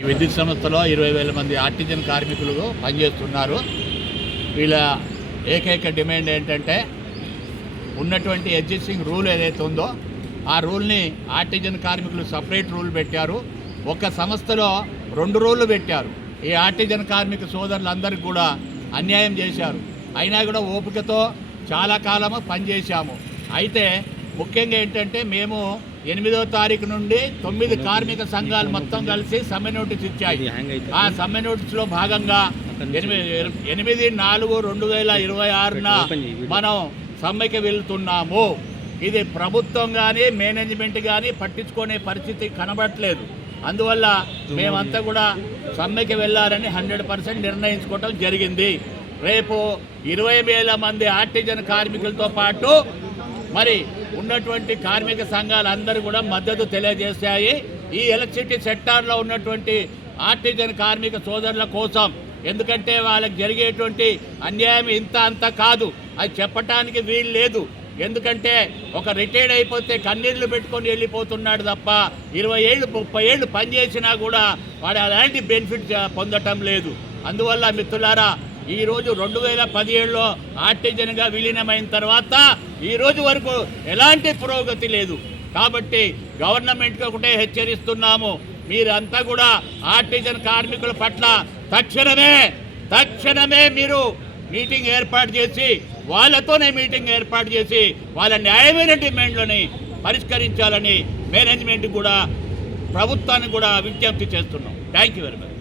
ఈ విద్యుత్ సంస్థలో 20,000 మంది ఆర్టిజన్ కార్మికులు పనిచేస్తున్నారు. వీళ్ళ ఏకైక డిమాండ్ ఏంటంటే ఉన్నటువంటి ఎగ్జిస్టింగ్ రూల్ ఏదైతే ఉందో ఆ రూల్ని ఆర్టిజన్ కార్మికులు సపరేట్ రూల్ పెట్టారు. ఒక సంస్థలో 2 రూళ్ళు పెట్టారు. ఈ ఆర్టిజన్ కార్మిక సోదరులందరికీ కూడా అన్యాయం చేశారు. అయినా కూడా ఓపికతో చాలా కాలము పనిచేశాము. అయితే ముఖ్యంగా ఏంటంటే మేము 8వ తారీఖు నుండి 9 కార్మిక సంఘాలు మొత్తం కలిసి సమ్మె నోటీస్ ఇచ్చాయి. ఆ సమ్మె నోటీసులో భాగంగా 8/4/2026న మనం సమ్మెకి వెళ్తున్నాము. ఇది ప్రభుత్వం కానీ మేనేజ్మెంట్ కానీ పట్టించుకునే పరిస్థితి కనబడట్లేదు. అందువల్ల మేమంతా కూడా సమ్మెకి వెళ్ళాలని 100% నిర్ణయించుకోవటం జరిగింది. రేపు 20,000 మంది ఆర్టిజన్ కార్మికులతో పాటు మరి ఉన్నటువంటి కార్మిక సంఘాలందరూ కూడా మద్దతు తెలియజేశాయి. ఈ ఎలక్ట్రిసిటీ సెక్టార్లో ఉన్నటువంటి ఆర్టిజన్ కార్మిక సోదరుల కోసం, ఎందుకంటే వాళ్ళకి జరిగేటువంటి అన్యాయం ఇంత అంత కాదు, అది చెప్పటానికి వీలు లేదు. ఎందుకంటే ఒక రిటైర్డ్ అయిపోతే కన్నీళ్లు పెట్టుకొని వెళ్ళిపోతున్నాడు తప్ప 20 ఏళ్ళు 30 ఏళ్ళు పనిచేసినా కూడా వాడు అలాంటి బెనిఫిట్ పొందటం లేదు. అందువల్ల మిత్రులారా, ఈరోజు 2017లో ఆర్టిజన్గా విలీనమైన తర్వాత ఈరోజు వరకు ఎలాంటి పురోగతి లేదు. కాబట్టి గవర్నమెంట్కి ఒకటే హెచ్చరిస్తున్నాము, మీరంతా కూడా ఆర్టిజన్ కార్మికుల పట్ల తక్షణమే మీరు మీటింగ్ ఏర్పాటు చేసి వాళ్ళతోనే మీటింగ్ ఏర్పాటు చేసి వాళ్ళ న్యాయమైన డిమాండ్లని పరిష్కరించాలని మేనేజ్మెంట్ కూడా ప్రభుత్వాన్ని కూడా విజ్ఞప్తి చేస్తున్నాం. Thank you very much.